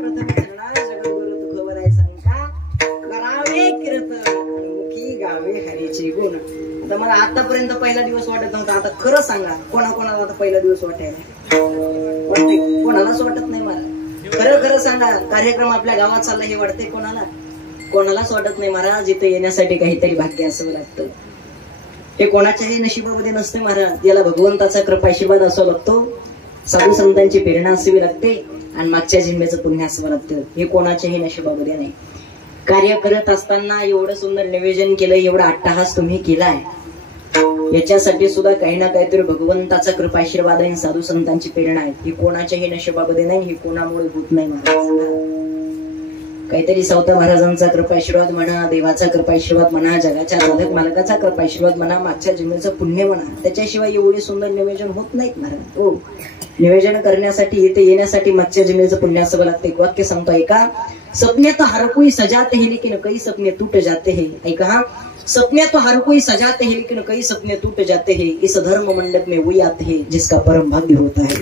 प्रथम चरणा जगद्गुरु तुकोबराय सांगा करावे कीर्तन मुखी गावे हरीचे गुण. आता मला आतापर्यंत पहिला दिवस वाटत नव्हता, आता खरं सांगा कोणाकोणाला आता पहिला दिवस वाटायला वाटते? कोणालाच वाटत नाही. मला खरं खरं सांगा, कार्यक्रम आपल्या गावात चालला हे वाटते कोणाला? कोणालाच वाटत नाही. महाराज इथे येण्यासाठी काहीतरी भाग्य असावं लागतं. हे कोणाच्याही नशिबामध्ये नसते महाराज. याला भगवंताचा कृपाशीर्वाद असावा लागतो, साधू संतांची प्रेरणा असावी लागते आणि मागच्या जन्मेचं पुण्य असावं लागतं. हे कोणाच्याही नशिबामध्ये नाही. कार्य करत असताना एवढं सुंदर निवेदन केलं, एवढा अट्टहास तुम्ही केलाय, याच्यासाठी सुद्धा काही ना काहीतरी भगवंताचा कृपाशीर्वाद आहे, साधू संतांची प्रेरणा आहे. ही कोणाच्याही नशिबामध्ये नाही, हे कोणामुळे होत नाही महाराज. काहीतरी सावता महाराजांचा कृपाशीर्वाद म्हणा, देवाचा कृपाशीर्वाद म्हणा, जगाच्या चालक मालकाचा कृपाशीर्वाद म्हणा, मागच्या जन्मेचं पुण्य म्हणा, त्याच्याशिवाय एवढे सुंदर निवेदन होत नाहीत महाराज. हो, निवेदन करण्यासाठी इथे येण्यासाठी मागच्या जन्मेचं पुण्य असावं लागतं. एक वाक्य सांगतो ऐका. सपने तो हर कोई सजाते हैं लेकिन कई सपने टूट जाते हैं. ऐका हा. सपने तो हर कोई सजाते हैं लेकिन कई सपने टूट जाते हैं. इस धर्म मंडप में वही आते हैं जिसका परम भाग्य होता है.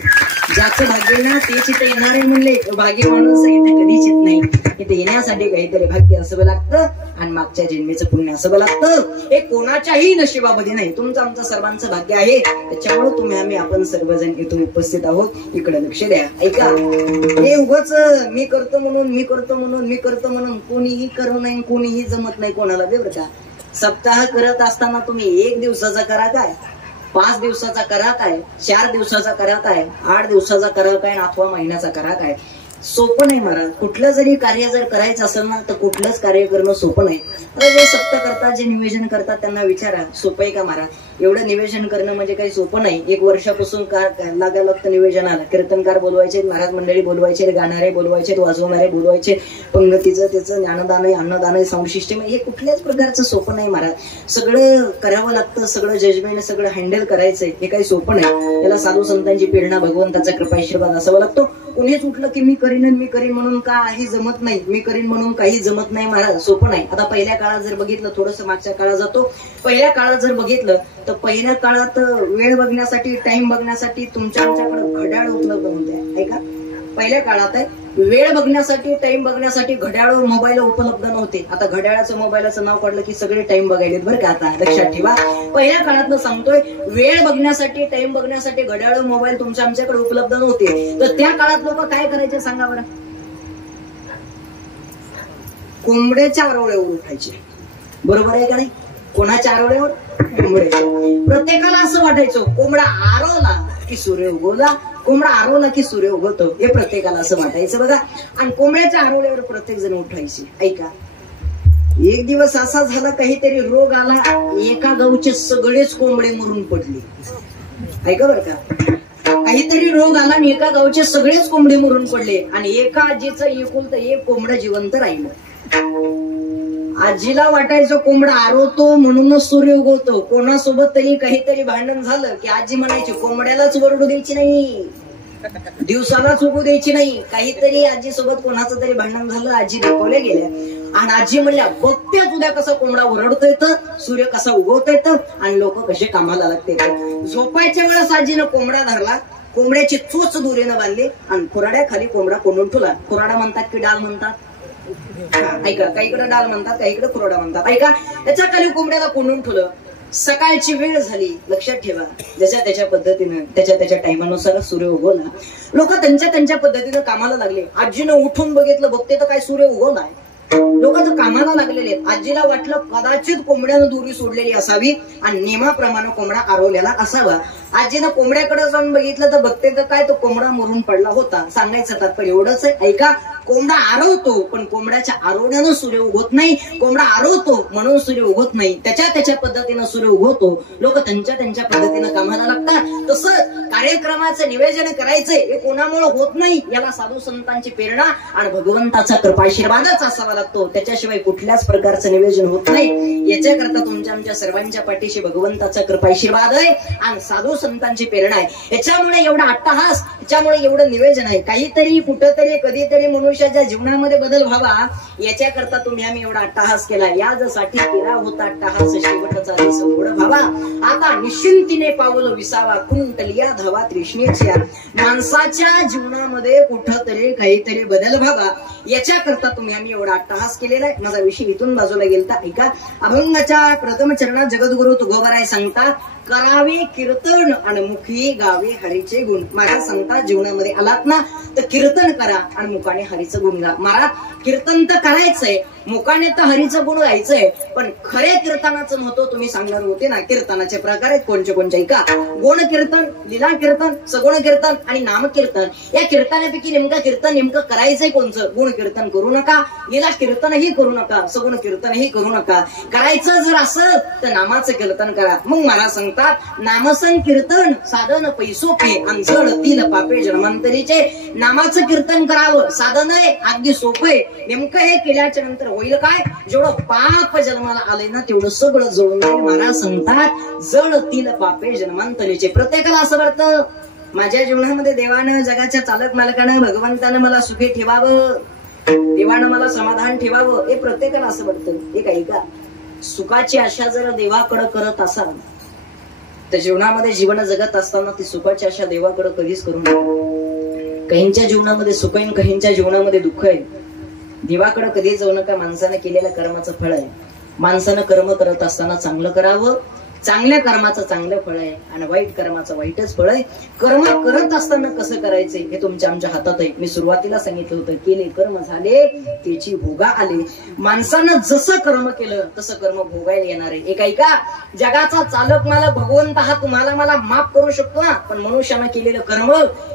ज्याचं भाग्य ना तेच इथे येणारे म्हणले, भाग्य माणूस इथे कधीच येत नाही. इथे येण्यासाठी काहीतरी भाग्य असावं लागतं आणि मागच्या जन्मेचं पुण्य असावं लागतं. हे कोणाच्याही नशिबामध्ये नाही, तुमचं आमचं सर्वांचं भाग्य आहे. त्याच्यामुळे तुम्ही आम्ही आपण सर्वजण इथून उपस्थित आहोत. इकडे लक्ष द्या. ऐका, हे उगाच मी करतो म्हणून मी करतो म्हणून मी करतो म्हणून कोणीही करू नाही, कोणीही जमत नाही कोणाला. बरं का, सप्ताह करत असताना तुम्ही 1 दिवसाचा करा काय, 5 दिवसाचा करा काय, 4 दिवसाचा करा काय, 8 दिवसाचा करा काय, 8व्या महिन्याचा करा काय, सोपं नाही महाराज. कुठलं जरी कार्य जर करायचं असेल ना तर कुठलंच कार्य करणं सोपं नाही. जे सप्ताह करतात, जे निवेदन करतात त्यांना विचारा, सोपं आहे का महाराज? एवढं निवेदन करणं म्हणजे काही सोपं नाही. 1 वर्षापासून लागायला लागतं निवेदनाला. कीर्तनकार बोलवायचे, महाराज मंडळी बोलवायचे, गाणारे बोलवायचे, वाजवणारे बोलवायचे, पंगतीचं त्याचं ज्ञानदान आहे, अन्नदान आहे, साऊंड सिस्टम आहे. हे कुठल्याच प्रकारचं सोपं नाही महाराज. सगळं करावं लागतं, सगळं जजमेंट सगळं हँडल करायचंय. हे काही सोपं नाही. याला साधू संतांची प्रेरणा, भगवंताचा कृपाशीर्वाद असावा लागतो. कोणीच उठलं की मी करीन म्हणून काही जमत नाही, मी करीन म्हणून काही जमत नाही महाराज. सोपं नाही. आता पहिल्या काळात जर बघितलं, थोडस मागच्या काळात जातो. पहिल्या काळात जर बघितलं तर पहिल्या काळात वेळ बघण्यासाठी, टाइम बघण्यासाठी तुमच्या आमच्याकडे घड्याळ उपलब्ध होते. ऐका, पहिल्या काळात आहे वेळ बघण्यासाठी, टाइम बघण्यासाठी घड्याळ मोबाईल उपलब्ध नव्हते. आता घड्याळाचं मोबाईलचं नाव काढलं की सगळे टाइम बघायलेत. बरं का, आता लक्षात ठेवा. पहिल्या काळात सांगतोय, वेळ बघण्यासाठी, टाइम बघण्यासाठी घड्याळ मोबाईल तुमच्या आमच्याकडे उपलब्ध नव्हते. तर त्या काळात लोक काय करायचे सांगा बरं? कोंबड्याच्या आरोळ्यावर उठायचे. बरोबर आहे का नाही? कोणाच्या आरोळ्यावर? कोंबड्याच्या. प्रत्येकाला असं वाटायचं कोंबडा आरोला की सूर्य उगवला, कोंबडा आरोला की सूर्य उगवतो, हे प्रत्येकाला असं वाटायचं बघा. आणि कोंबड्याच्या आरोळ्यावर प्रत्येक जण उठायचे. ऐका, एक दिवस असा झाला, काहीतरी रोग आला, एका गावचे सगळेच कोंबडे मरून पडले. ऐका बरं का, काहीतरी रोग आला आणि एका गावचे सगळेच कोंबडे मरून पडले आणि एका आजीचं एकुलतं एक कोंबडं जिवंत राहिलं. आजीला वाटायचं कोंबडा आरवतो म्हणूनच सूर्य उगवतो. कोणासोबत तरी काहीतरी भांडण झालं की आजी म्हणायची कोंबड्यालाच वरडू द्यायची नाही, दिवसालाच उगू द्यायची नाही. काहीतरी आजी सोबत कोणाचं तरी भांडण झालं, आजी दाखवल्या गेल्या आणि आजी म्हणल्या बघतेच उद्या कसा कोंबडा ओरडतोय, सूर्य कसा उगवतोय आणि लोक कसे कामाला लागते. झोपायच्या वेळेस आजीनं कोंबडा धरला, कोंबड्याची चोच दोरीनं बांधली आणि खुराड्याखाली कोंबडा कोंडून ठेवला. खुराडा म्हणतात की डाल म्हणतात? ऐका, काहीकडे डाल म्हणतात, काहीकडे खुराडा म्हणतात. ऐका, त्याच्या खाली कोंबड्याला कोंडून ठेवलं. सकाळची वेळ झाली, लक्षात ठेवा. ज्याच्या त्याच्या पद्धतीनं, त्याच्या टाइमानुसार सूर्य उगवला. लोक त्यांच्या पद्धतीनं कामाला लागले. आजीनं उठून बघितलं, बघते तर काय सूर्य उगवलाय. लोक कामाला लागलेले. आजीला वाटलं कदाचित कोंबड्यानं दोरी सोडलेली असावी आणि नियमाप्रमाणे कोंबडा आरवलेला असावा. आजीनं कोंबड्याकडे जाऊन बघितलं तर बघते तर काय, तो कोंबडा मरून पडला होता. सांगायचं तात्पर्य एवढंच आहे. ऐका, कोंबडा आरवतो पण कोंबड्याच्या आरवण्यानं सूर्य उगवत नाही. कोंबडा आरवतो म्हणून सूर्य उगवत नाही. त्याच्या पद्धतीनं सूर्य उगवतो. लोक त्यांच्या पद्धतीनं कामाला लागतात. तसं कार्यक्रमाचं निवेदन करायचंय हे कोणामुळे होत नाही. याला साधू संतांची प्रेरणा आणि भगवंताचा कृपाशीर्वादच असावा लागतो. त्याच्याशिवाय कुठल्याच प्रकारचं निवेदन होत नाही. याच्याकरता तुमच्या आमच्या सर्वांच्या पाठीशी भगवंताचा कृपाशीर्वाद आहे आणि साधू संतांची प्रेरणा आहे. याच्यामुळे एवढा अट्टहास, याच्यामुळे एवढं निवेदन आहे. काहीतरी कुठंतरी कधीतरी मनुष्य मनुष्याच्या जीवनामध्ये बदल व्हावा याच्याकरता तुम्ही आम्ही एवढा अट्टहास केला. यासाठी केला होता अट्टहास शेवटचा दिस गोड व्हावा. आता निश्चिंतीने पावलं विसावा कुंटलिया धावा तृष्णेच्या. माणसाच्या जीवनामध्ये कुठंतरी काहीतरी बदल व्हावा याच्याकरता तुम्ही आम्ही एवढा अट्टहास केलेला आहे. माझा विषय इथून बाजूला गेलता. ऐका, अभंगाच्या प्रथम चरणात जगद्गुरु तुकोबाराय सांगतात, करावे कीर्तन आणि मुखी गावे हरीचे गुण. महाराज सांगतात, जीवनामध्ये आलात ना तर कीर्तन करा आणि मुखाने हरीचं गुण गा. महाराज कीर्तन तर करायचंय, मुखाने तर हरीचं गुण गायचंय, पण खरे कीर्तनाचं महत्व तुम्ही सांगणार होते ना. कीर्तनाचे प्रकार आहेत कोणचे कोणचे. ऐका, गुण कीर्तन, लीला कीर्तन, सगुण कीर्तन आणि नाम कीर्तन. या कीर्तनापैकी नेमकं कीर्तन नेमकं करायचंय कोणचं. गुण कीर्तन करू नका, लीला कीर्तनही करू नका, सगुण कीर्तनही करू नका. करायचं जर असं तर नामाचं कीर्तन करा. मग महाराज सांगतात, नामसन कीर्तन साधन पैसोपे अंजळतील पापे जन्मांतरीचे. नामाचं कीर्तन करावं साधन आहे, अगदी सोपं आहे. नेमकं हे केल्याच्या नंतर होईल काय, जेवढं पाप जन्माला आले ना तेवढं सगळं जळून जाईल. महाराज सांगतात, जळतील पापे जन्मांतरीचे. प्रत्येकाला असं वाटतं माझ्या जीवनामध्ये देवानं, जगाच्या चालक मालकानं, भगवंतानं मला सुखी ठेवावं, देवानं मला समाधान ठेवावं, हे प्रत्येकाला असं वाटतं. हे काही का सुखाची आशा जर देवाकडे करत असाल तर जीवनामध्ये जीवन जगत असताना ती सुखाची आशा देवाकडे कधीच करू नका. काहींच्या जीवनामध्ये सुख आहे, काहींच्या जीवनामध्ये दुःख आहे. देवाकडे कधी जाऊ नका. माणसानं केलेल्या कर्माचं फळ आहे. माणसानं कर्म करत असताना चांगलं करावं, चांगल्या कर्माचं चांगलं फळ आहे आणि वाईट कर्माचं वाईटच फळ आहे. कर्म करत असताना कसं करायचंय हे तुमच्या आमच्या हातात आहे. मी सुरुवातीला सांगितलं होतं, केले कर्म झाले त्याची भोगा आले. माणसानं जसं कर्म केलं तसं कर्म भोगायला येणार आहे. एक ऐका, जगाचा चालक मालक भगवंत हा तुम्हाला मला माफ करू शकतो ना, पण मनुष्यानं केलेलं कर्म,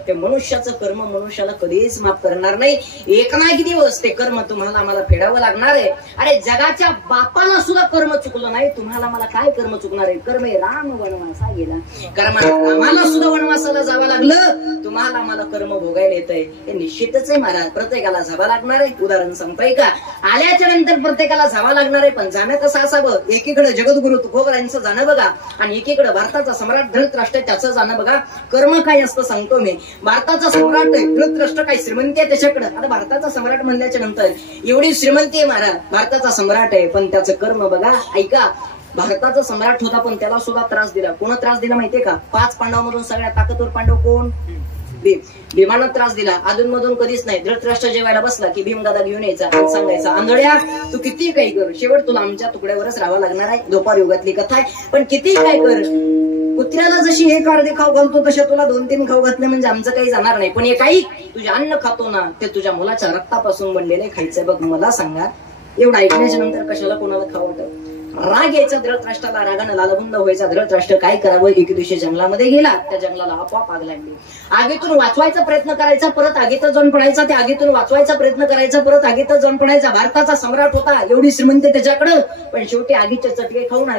ते मनुष्याचं कर्म मनुष्याला कधीच माफ करणार नाही. एक ना एक दिवस ते कर्म तुम्हाला मला फेडावं लागणार आहे. अरे जगाच्या बापाला सुद्धा कर्म चुकलं नाही, तुम्हाला मला काय कर्म चुकणार आहे. कर्म राम वनवासा गेला, रामाला सुद्धा वनवासाला जावं लागलं, तुम्हाला मला कर्म भोगायला येत आहे. हे निश्चितच आहे महाराज, प्रत्येकाला जावं लागणार आहे. उदाहरण सांगताय का, आल्याच्या नंतर प्रत्येकाला जावं लागणार आहे. पण जाणं कसं असावं, एकीकडे जगद्गुरु तुकोबारायांचं जाणं बघा आणि एकीकडे भारताचा सम्राट धृतराष्ट्र त्याचं जाणं बघा. कर्म काय असतं सांगतो मी. भारताचा सम्राट धृतराष्ट्र काय श्रीमंती आहे त्याच्याकडे. आता भारताचा सम्राट म्हणल्याच्या नंतर एवढी श्रीमंती आहे महाराज, भारताचा सम्राट आहे, पण त्याचं कर्म बघा. ऐका, भारताचा सम्राट होता पण त्याला सुद्धा त्रास दिला. कोण त्रास दिला माहितीये का? 5 पांडवांमधून सगळ्यात ताकदवर पांडव कोण? भीमानं त्रास दिला. अधूनमधून कधीच नाही. धृतराष्ट्र जेवायला बसला की भीम दादा घेऊन यायचा आणि सांगायचा, आंधळ्या तू किती काही कर, शेवट तुला आमच्या तुकड्यावरच राहावं लागणार आहे. द्वापार युगातली कथा आहे. पण किती काय कर, कुत्र्याला जशी एक अर्धे खाऊ घालतो तशा तुला 2-3 खाऊ घातले म्हणजे आमचं काही जाणार नाही. पण हे काही तुझे अन्न खातो ना ते तुझ्या मुलाच्या रक्तापासून बनलेले खायचंय बघ. मला सांगा, एवढं ऐकण्याच्या नंतर कशाला कोणाला खाऊ वाटत? राग यायचा धृतराष्ट्राला, रागानं लालबुंद व्हायचा. धृतराष्ट्र काय करावं, एक दिवशी जंगलामध्ये गेला. त्या जंगलाला आपोआप आग लागली. आगीतून वाचवायचा प्रयत्न करायचा, परत आगीतच जाऊन पडायचा. त्या आगीतून वाचवायचा प्रयत्न करायचा, परत आगीतच जाऊन पडायचा. भारताचा सम्राट होता, एवढी श्रीमंती त्याच्याकडं, पण शेवटी आगीचे चटके खाऊन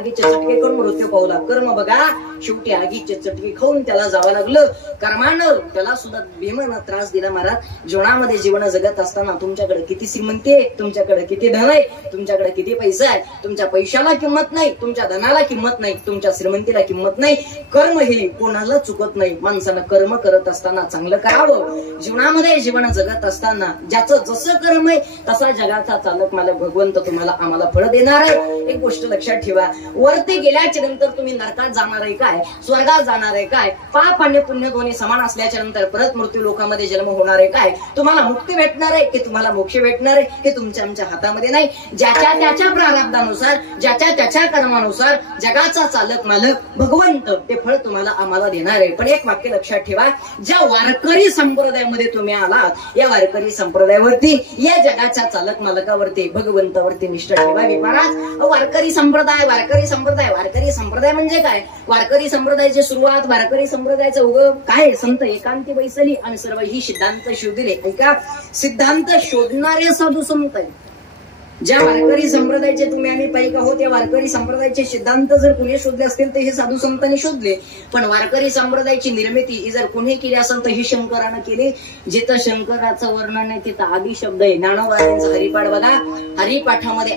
मृत्यू पावला. कर्म बघा, शेवटी आगीचे चटके खाऊन त्याला जावं लागलं. कर्मानं त्याला सुद्धा भीमानं त्रास दिला. महाराज जीवनामध्ये जीवन जगत असताना तुमच्याकडे किती श्रीमंती आहे, तुमच्याकडे किती धन आहे, तुमच्याकडे किती पैसा आहे, तुमच्या पैशाला किंमत नाही, तुमच्या धनाला किंमत नाही, तुमच्या श्रीमंतीला किंमत नाही. कर्म हे कोणाला चुकत नाही. माणसानं कर्म करत असताना चांगलं करावं. जीवनामध्ये जीवन जगत असताना ज्याचं जसं कर्म आहे तसा जगाचा चालक मालक भगवंत तुम्हाला आम्हाला फळ देणार आहे. एक गोष्ट लक्षात ठेवा, वरती गेल्याच्या नंतर तुम्ही नरकात जाणार आहे काय, स्वर्गात जाणार आहे काय, पाप आणि पुण्य दोन्ही समान असल्याच्या नंतर परत मृत्यू लोकांमध्ये जन्म होणार आहे काय, तुम्हाला मुक्ती भेटणार आहे की तुम्हाला मोक्ष भेटणार आहे हे तुमच्या आमच्या हातामध्ये नाही. ज्याच्या त्याच्या प्रारब्धानुसार, ज्याच्या त्याच्या कर्मानुसार जगाचा चालक मालक भगवंत ते फळ तुम्हाला आम्हाला देणार आहे. पण एक वाक्य लक्षात ठेवा, ज्या वारकरी संप्रदायामध्ये तुम्ही आलात या वारकरी संप्रदायावरती, या जगाच्या चालक मालकावरती, भगवंतावरती निष्ठा ठेवावी. महाराज वारकरी संप्रदाय, वारकरी संप्रदाय, वारकरी संप्रदाय म्हणजे काय? वारकरी संप्रदायाची सुरुवात, वारकरी संप्रदायाचं उगम काय? संत एकांती बैसली आणि सर्व ही सिद्धांत शोधले. ऐका, सिद्धांत शोधणारे साधू संत आहे. ज्या वारकरी संप्रदायाचे तुम्ही आम्ही पाईक आहोत, या वारकरी संप्रदायाचे सिद्धांत जर कुणी शोधले असतील तर हे साधू संतांनी शोधले. पण वारकरी संप्रदायाची निर्मिती ही जर कुणी केली असेल तर ही शंकरानं केली. जिथं शंकराचं वर्णन आहे तिथं आदी शब्द आहे. ज्ञानोबायांचा हरिपाठ बघा, हरिपाठामध्ये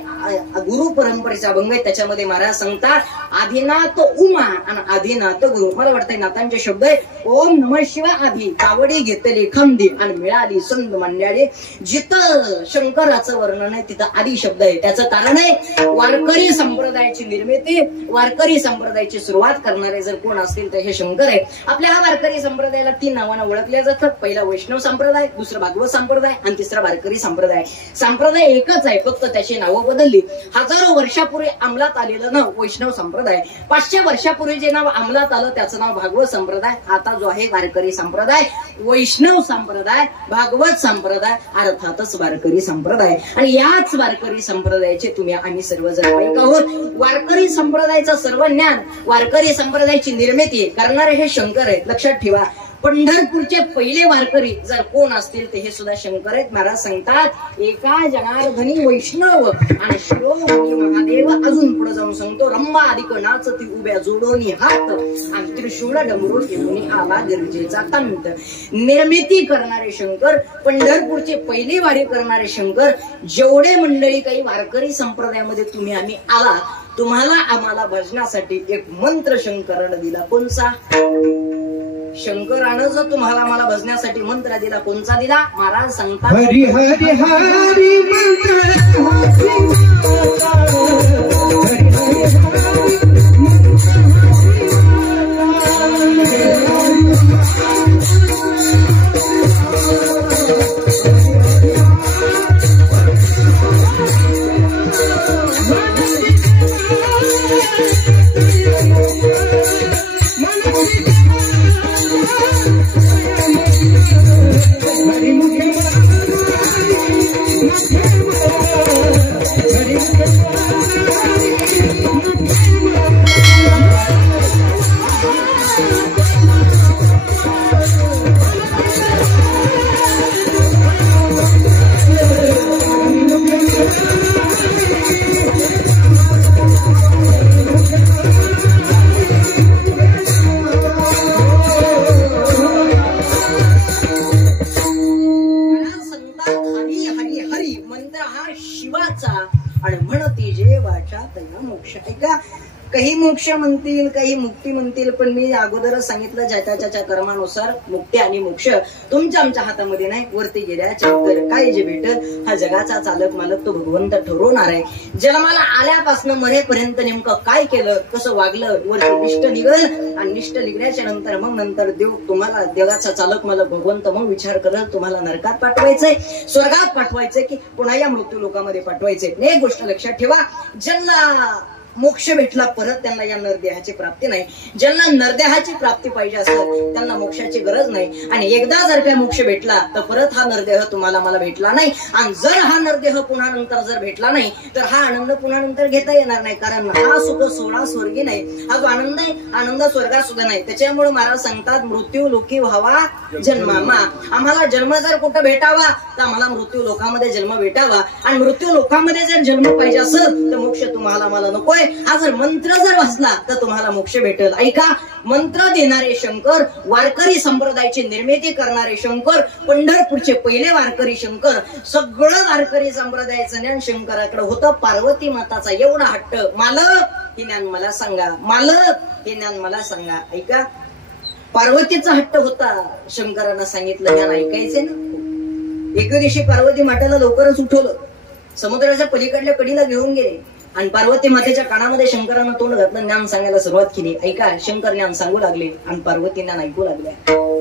गुरु परंपरेचा अभंग आहे. त्याच्यामध्ये महाराज सांगतात आदिनाथ उमा आणि आदिनाथ गुरु. मला वाटतंय नाथांचे शब्द आहे, ओम नमः शिवाय आधी कावडी घेतली खंदी आणि मिळाली संत मंडळी. जिथं शंकराचं वर्णन आहे तिथं आदी शब्द आहे. त्याचं कारण आहे वारकरी संप्रदायाची निर्मिती, वारकरी संप्रदायाची सुरुवात करणारे जर कोण असतील तर हे शंकर आहे. आपल्या हा वारकरी संप्रदायाला 3 नावानं ओळखल्या जातात. पहिला वैष्णव संप्रदाय, दुसरा भागवत संप्रदाय आणि तिसरा वारकरी संप्रदाय. संप्रदाय एकच आहे, फक्त त्याची नावं बदलली. हजारो वर्षापूर्वी अंमलात आलेलं नाव वैष्णव संप्रदाय, 500 वर्षापूर्वी जे नाव अंमलात आलं त्याचं नाव भागवत संप्रदाय. आता जो आहे वारकरी संप्रदाय, वैष्णव संप्रदाय, भागवत संप्रदाय, अर्थातच वारकरी संप्रदाय. आणि याच वारकरी संप्रदायाचे तुम्ही आम्ही सर्वजण पाईक आहोत. वारकरी संप्रदायाचं सर्व ज्ञान, वारकरी संप्रदायाची निर्मिती करणारे हे शंकर आहेत. लक्षात ठेवा, पंढरपूरचे पहिले वारकरी जर कोण असतील ते हे सुद्धा शंकर आहेत. महाराज सांगतात एका जनार्दनी वैष्णव आणि शिरोमणी महादेव. अजून पुढे जाऊन सांगतो रंबा अधिक नाचती उभ्या जोडोनी हात आणि त्रिशूळ डमरू घेऊन आला गरजेचा तंत. निर्मिती करणारे शंकर, पंढरपूरचे पहिले वारी करणारे शंकर. जेवढे मंडळी काही वारकरी संप्रदायामध्ये तुम्ही आम्ही आला, तुम्हाला आम्हाला भजनासाठी एक मंत्र शंकरानं दिला. कोणचा? शंकरानं जो तुम्हाला मला भजण्यासाठी मंत्र दिला, कोणचा दिला? महाराज सांगतात हरी हरी हरी मंत्र. काही मोक्ष म्हणतील, काही मुक्ती म्हणतील, पण मी अगोदरच सांगितलं ज्याच्या कर्मानुसार मुक्ती आणि मोक्ष तुमच्या आमच्या हातामध्ये नाही. वरती गेल्याच्यानंतर काय जे भेटल हा जगाचा चालक मालक तो भगवंत ठरवणार आहे. जन्माला आल्यापासून मरेपर्यंत नेमकं काय केलं, कसं वागलं, वरती निष्ठ निघल आणि निष्ठ निघण्याच्या नंतर मग नंतर देव तुम्हाला, देवाचा चालक मालक भगवंत मग विचार करत तुम्हाला नरकात पाठवायचंय, स्वर्गात पाठवायचंय की पुन्हा या मृत्यू लोकांमध्ये पाठवायचंय. एक गोष्ट लक्षात ठेवा, ज्यांना मोक्ष भेटला परत त्यांना या नरदेहाची प्राप्ती नाही. ज्यांना नरदेहाची प्राप्ती पाहिजे असतात त्यांना मोक्षाची गरज नाही. आणि एकदा जर काय मोक्ष भेटला तर परत हा नरदेह तुम्हाला मला भेटला नाही. आणि जर हा नरदेह पुन्हा नंतर जर भेटला नाही तर हा आनंद पुन्हा नंतर घेता येणार नाही. कारण हा सुख सोळा स्वर्गी नाही, हा जो आनंद आहे आनंद स्वर्गात सुद्धा नाही. त्याच्यामुळे महाराज सांगतात मृत्यू लोकी व्हावा जन्मामा. आम्हाला जन्म जर कुठं भेटावा तर आम्हाला मृत्यू लोकांमध्ये जन्म भेटावा. आणि मृत्यू लोकांमध्ये जर जन्म पाहिजे असेल तर मोक्ष तुम्हाला मला नकोय. हा जर मंत्र जर वाचला तर तुम्हाला मोक्ष भेटेल. ऐका, मंत्र देणारे शंकर, वारकरी संप्रदायाची निर्मिती करणारे शंकर, पंढरपूरचे पहिले वारकरी शंकर. सगळं वारकरी संप्रदायाचं ज्ञान शंकराकडे होतं. पार्वती माताचा एवढा हट्ट, मालक हे ज्ञान मला सांगा, मालक हे ज्ञान मला सांगा. ऐका, पार्वतीचा हट्ट होता. शंकरांना सांगितलं ज्ञान ऐकायचे ना. एके दिवशी पार्वती मातेला लवकरच उठवलं, समुद्राच्या पलीकडल्या कडीला घेऊन गेले आणि पार्वती मातेच्या कानामध्ये शंकरानं तोंड घातलं, ज्ञान सांगायला सुरुवात केली. ऐका, शंकर ज्ञान सांगू लागले आणि पार्वती ज्ञान ऐकू लागल्या.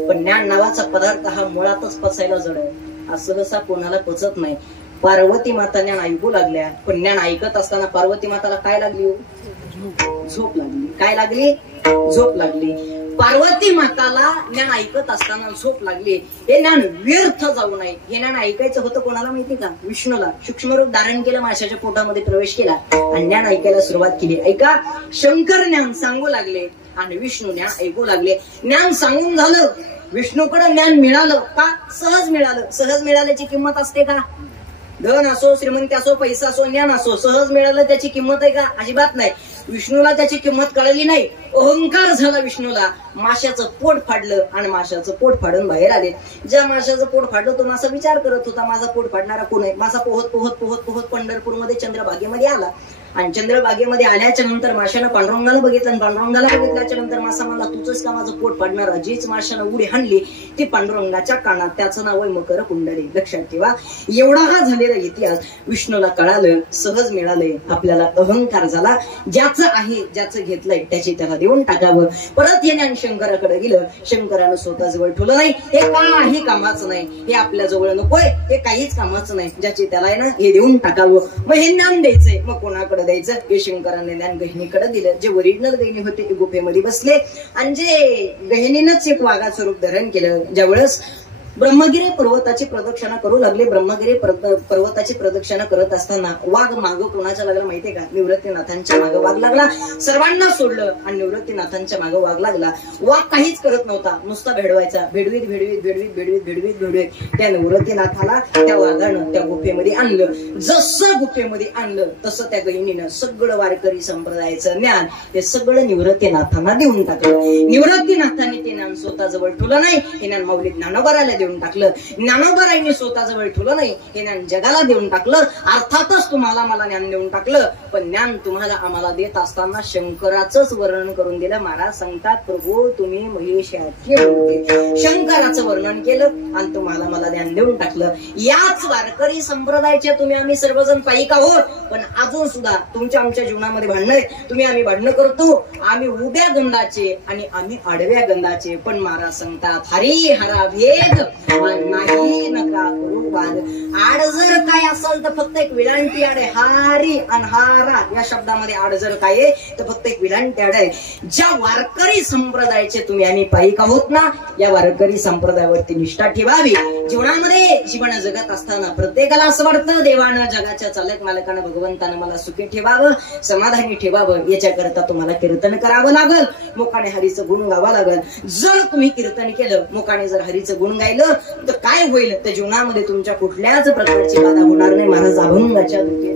पण ज्ञान नावाचा पदार्थ हा मुळातच पचायला जड आहे, हा सहसा कोणाला पचत नाही. पार्वती माता ज्ञान ऐकू लागल्या, पण ज्ञान ऐकत असताना पार्वती माताला काय लागली? झोप लागली. काय लागली? झोप लागली. पार्वती माताला ज्ञान ऐकत असताना झोप लागली. हे ज्ञान व्यर्थ जाऊ नये, हे ज्ञान ऐकायचं होतं कोणाला माहिती का? विष्णूला. सूक्ष्मरूप धारण केलं, माशाच्या पोटामध्ये प्रवेश केला आणि ज्ञान ऐकायला सुरुवात केली. ऐका, शंकर ज्ञान सांगू लागले आणि विष्णू ज्ञान ऐकू लागले. ज्ञान सांगून झालं, विष्णूकडे ज्ञान मिळालं का? सहज मिळालं. सहज मिळाल्याची किंमत असते का? धन असो, श्रीमंती असो, पैसा असो, ज्ञान असो, सहज मिळालं त्याची किंमत आहे का? अजिबात नाही. विष्णूला त्याची किंमत कळली नाही. अहंकार झाला विष्णूला. माशाचं पोट फाडलं आणि माशाचं पोट फाडून बाहेर आले. ज्या माशाचं पोट फाडलं तो मासा विचार करत होता, माझा पोट फाडणारा कोण आहे? मासा पोहत पोहत पोहत पोहत पंढरपूरमध्ये चंद्रभागेमध्ये आला. आणि चंद्रभागेमध्ये आल्याच्या नंतर माशानं पांडुरंगाला बघितलं आणि पांडुरंगाला बघितल्याच्या नंतर मासा म्हणला, तुझंच का माझं पोट फाडणार? जीच माशानं उडी हाणली ती पांडुरंगाच्या कानात. त्याचं नाव आहे मकर कुंडली. लक्षात ठेवा. एवढा हा झालेला इतिहास विष्णूला कळालं, सहज मिळालंय. आपल्याला अहंकार झाला. ज्याचं आहे, ज्याचं घेतलंय त्याची त्याला देऊन टाकावं. परत हे ज्ञान शंकराकडे गेलं. शंकरानं स्वतःजवळ ठेवलं नाही. हे काही कामाचं नाही, हे आपल्या जवळ नकोय, हे काहीच कामाचं नाही, ज्याचे त्याला आहे ना हे देऊन टाकावं. मग हे ज्ञान द्यायचंय. मग कोणाकडे द्यायचं? हे शंकराने ज्ञान गहिनीकडे दिलं. जे ओरिजिनल गहिनी होते ते गुफेमध्ये बसले आणि जे गहिनीनंच एक वाघाचं रूप धारण केलं. ज्यावेळेस ब्रह्मगिरी पर्वताची प्रदक्षिणा करू लागले. ब्रह्मगिरी पर्वताची प्रदक्षिणा करत असताना वाघ माग कोणाच्या लागला माहितीये का? निवृत्तीनाथांच्या मागे वाघ लागला. सर्वांना सोडलं आणि निवृत्तीनाथांच्या मागे वाघ लागला. वाघ काहीच करत नव्हता, नुसता भेडवायचा. भेडवीत भेडवीत भेडवीत भेडवीत भेडवीत भेडवीत त्या निवृत्तीनाथाला त्या वाघानं त्या गुफेमध्ये आणलं. जसं गुफेमध्ये आणलं तसं त्या गहिनीनं सगळं वारकरी संप्रदायाचं ज्ञान हे सगळं निवृत्तीनाथांना देऊन टाकलं. निवृत्तीनाथांनी ते ज्ञान स्वतःजवळ ठेवलं नाही. हे ज्ञान माऊली ज्ञानोबाराला देऊन टाकलं. ज्ञानोबारांनी स्वतःजवळ ठेवलं नाही. हे ज्ञान जगाला देऊन टाकलं. अर्थातच तुम्हाला मला ज्ञान देऊन टाकलं, पण ज्ञान तुम्हाला आम्हाला देत असताना शंकराचंच वर्णन करून दिलं. महाराज सांगतात, प्रभू तुम्ही महेशाचे होते. शंकराचं वर्णन केलं आणि तुम्हाला मला ज्ञान देऊन टाकलं. याच वारकरी संप्रदायाचे तुम्ही आम्ही सर्वजण पाईक आहोत, पण अजून सुद्धा तुमच्या आमच्या जीवनामध्ये भांडणं आहेत. तुम्ही आम्ही भांडणं करतो. आम्ही उभ्या गंधाचे आणि आम्ही आडव्या गंधाचे. पण महाराज सांगतात, हरी हरा भेद नाही नका करू वाद. आड जर काय असेल तर फक्त एक विलांटी आड आहे. हारी आणि हारा या शब्दामध्ये आड जर काय आहे तर फक्त एक विलांटी आड आहे. ज्या वारकरी संप्रदायाचे तुम्ही आम्ही पाईक आहोत ना, या वारकरी संप्रदायावरती निष्ठा ठेवावी. जीवनामध्ये जीवन जगत असताना प्रत्येकाला असं वाटतं देवानं, जगाच्या चालक मालकानं, भगवंतानं मला सुखी ठेवावं, समाधानी ठेवावं. याच्याकरता तुम्हाला कीर्तन करावं लागल. मुखाने हरीचं गुण गावं लागल. जर तुम्ही कीर्तन केलं, मुखाने जर हरीचं गुण गायलं तर काय होईल? तर जीवनामध्ये तुमच्या कुठल्याच प्रकारची बाधा होणार नाही. महाराज अभंगाच्या दुधे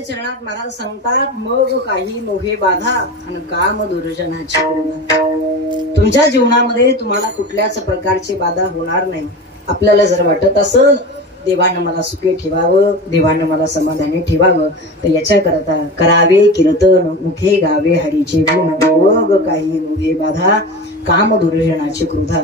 चरणात महाराज सांगतात, मग काही नोहे बाधा आणि काम दुर्जनाची बाधा. तुमच्या जीवनामध्ये तुम्हाला कुठल्याच प्रकारची बाधा होणार नाही. आपल्याला जर वाटत असेल देवानं मला सुखी ठेवावं, देवानं मला समाधानी ठेवावं, तर याच्याकरता करावे कीर्तन, मुखे गावे हरीचे गुण, मग काही नोहे बाधा काम दुर्जनाची क्रोधा.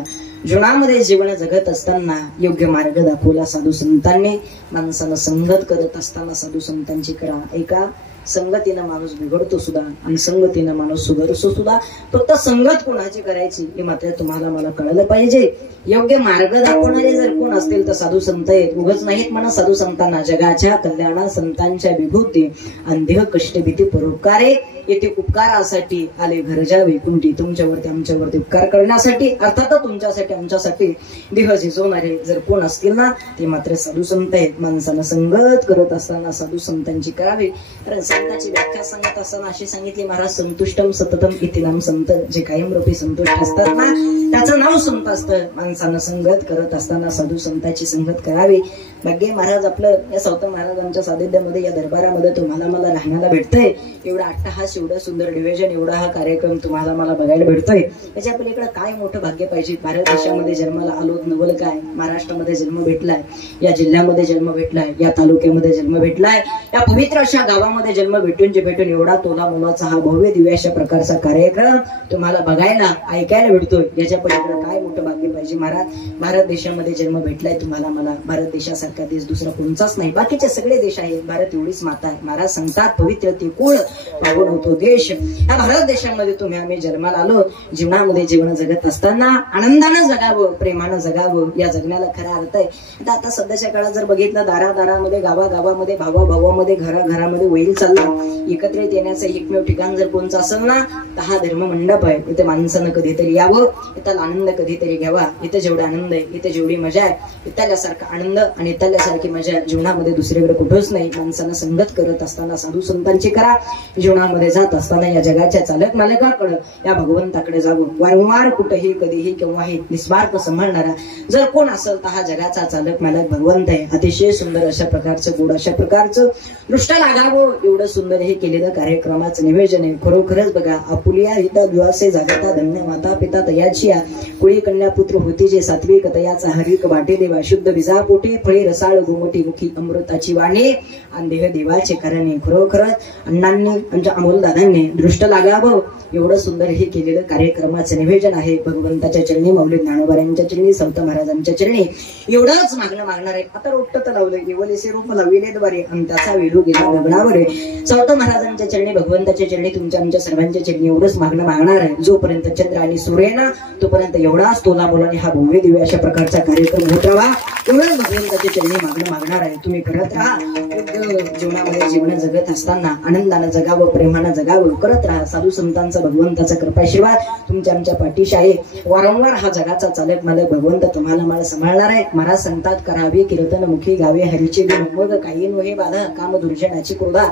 जीवनामध्ये जीवन जगत असताना योग्य मार्ग दाखवला साधू संतांनी. माणसाला संगत करत असताना साधू संतांची करा. एका संगतीनं माणूस बिघडतो सुद्धा आणि संगतीनं माणूस सुधारतो सुद्धा. फक्त संगत कोणाची करायची हे मात्र तुम्हाला मला कळलं पाहिजे. योग्य मार्ग दाखवणारे जर कोण असतील तर साधू संत आहेत. उगाच नाहीत म्हणा साधू संतांना. जगाच्या कल्याणा संतांच्या विभूती अंधेह कष्ट भीती परोपकारे. येथे उपकारासाठी आले घरच्या वैकुंठी. तुमच्यावरती आमच्यावरती उपकार करण्यासाठी, अर्थात तुमच्यासाठी आमच्यासाठी देह झिजवणारे जर कोण असतील ना ते मात्र साधू संत आहेत. माणसानं संगत करत असताना साधू संतांची करावी. कारण संतांची व्याख्या सांगत असताना अशी सांगितली महाराज, संतुष्टम सततम इति नाम संत. जे कायमरूपी संतुष्ट असतात ना त्याचं नाव संत असतं. माणसानं संगत करत असताना साधू संतांची संगत करावी. भाग्य महाराज आपलं या सावता महाराजांच्या सानिध्यामध्ये या दरबारामध्ये तुम्हाला मला राहण्याला भेटतंय. एवढा अट्टहास, एवढं सुंदर डिव्हिजन, एवढा हा कार्यक्रम तुम्हाला मला बघायला भेटतोय. याच्या पलीकडे काय मोठं भाग्य पाहिजे. भारत देशामध्ये जन्माला आलो नवल काय. महाराष्ट्रामध्ये जन्म भेटलाय, या जिल्ह्यामध्ये जन्म भेटलाय, या तालुक्यामध्ये जन्म भेटलाय, या पवित्र अशा गावामध्ये जन्म भेटून एवढा तोला मोलाचा हा भव्य दिव्य अशा प्रकारचा कार्यक्रम तुम्हाला बघायला ऐकायला भेटतोय. याच्या पलीकडे काय मोठं भाग्य पाहिजे महाराज. भारत देशामध्ये जन्म भेटलाय तुम्हाला मला. भारत देशासारखा देश दुसरा कोणताच नाही. बाकीचे सगळे देश आहेत, भारत एवढीच माता आहे. महाराज सांगतात पवित्र ते कुळ पावन होतो देश. या भारत देशामध्ये तुम्ही आम्ही जन्माला आलो. जीवनामध्ये जीवन जगत असताना आनंदानं जगावं, प्रेमानं जगावं. या जगण्याला खरा अर्थ आहे. आता सध्याच्या काळात जर बघितलं दारादारामध्ये, गावागावामध्ये, भावाभावामध्ये, घराघरामध्ये वैल चालला. एकत्रित येण्याचं एकमेव ठिकाण जर कोणचं असेल ना तर हा धर्म मंडप आहे. इथे माणसानं कधीतरी यावं, इथला आनंद कधीतरी घ्यावा. इथे जेवढा आनंद आहे, इथे जेवढी मजा आहे, इथल्यासारखा आनंद आणि इथल्यासारखी मजा जीवनामध्ये दुसरीकडे कुठंच नाही. माणसानं संगत करत असताना साधू संतांची करा. जीवनामध्ये जात असताना या जगाच्या चालक मालकाकडे, या भगवंताकडे जावं. वारंवार कुठेही कधीही केव्हाही निस्वार्थ सांभाळणारा जर कोण असेल तर हा जगाचा चालक मालक भगवंत आहे. अतिशय सुंदर अशा प्रकारचं, गोड अशा प्रकारचं दृष्ट लागावं एवढं सुंदर हे केलेलं कार्यक्रमाचं निवेदन आहे. खरोखरच बघा, आपुलिया हिता दिवासे जागता धन्य माता पिता तयाची कुळी कन्या पुत्र होती जे सात्विक तयाचा हरिक वाटे देवा शुद्ध विजा पोटी फळे रसाळ गोमटी मुखी अमृताची वाणी अंधेह देवाचे करणे. खरोखरच अण्णांनी आमच्या अमोल दादांनी दृष्ट लागावं एवढं सुंदर हे केलेलं कार्यक्रमाचं निवेदन आहे. भगवंताच्या चरणी, माऊली ज्ञानोबारांच्या चरणी, संत महाराजांच्या चरणी एवढंच मागणार आहे. आता रोपट तर लावलं, येवलेसे रोप लाविले द्वारे आणि त्याचा वेळू गेला गगनावर आहे. संत महाराजांच्या चरणी, भगवंताच्या चरणी, तुमच्या आमच्या सर्वांच्या चरणी एवढंच मागणार आहे. जोपर्यंत चंद्र आणि सूर्य ना तोपर्यंत एवढाच तोला बोलाने हा भव्य दिव्य अशा प्रकारचा कार्यक्रम होत राहा. एवढंच भगवंताच्या चरणी मागणार आहे. तुम्ही करत राहा. जीवनामध्ये जीवन जगत असताना आनंदानं जगावं, प्रेमानं जगावं. करत राहा. साधू संतांचा, भगवंताचा कृपाशीर्वाद तुमच्या आमच्या पाठीशी आहे. वारंवार हा जगाचा चालक मालक भगवंत तुम्हाला मला सांभाळणार आहे. महाराज सांगतात करावे कीर्तन मुखी गावे हरीचे गुण. मग काही नोहे बाधा काम दुर्जनाची क्रोधा.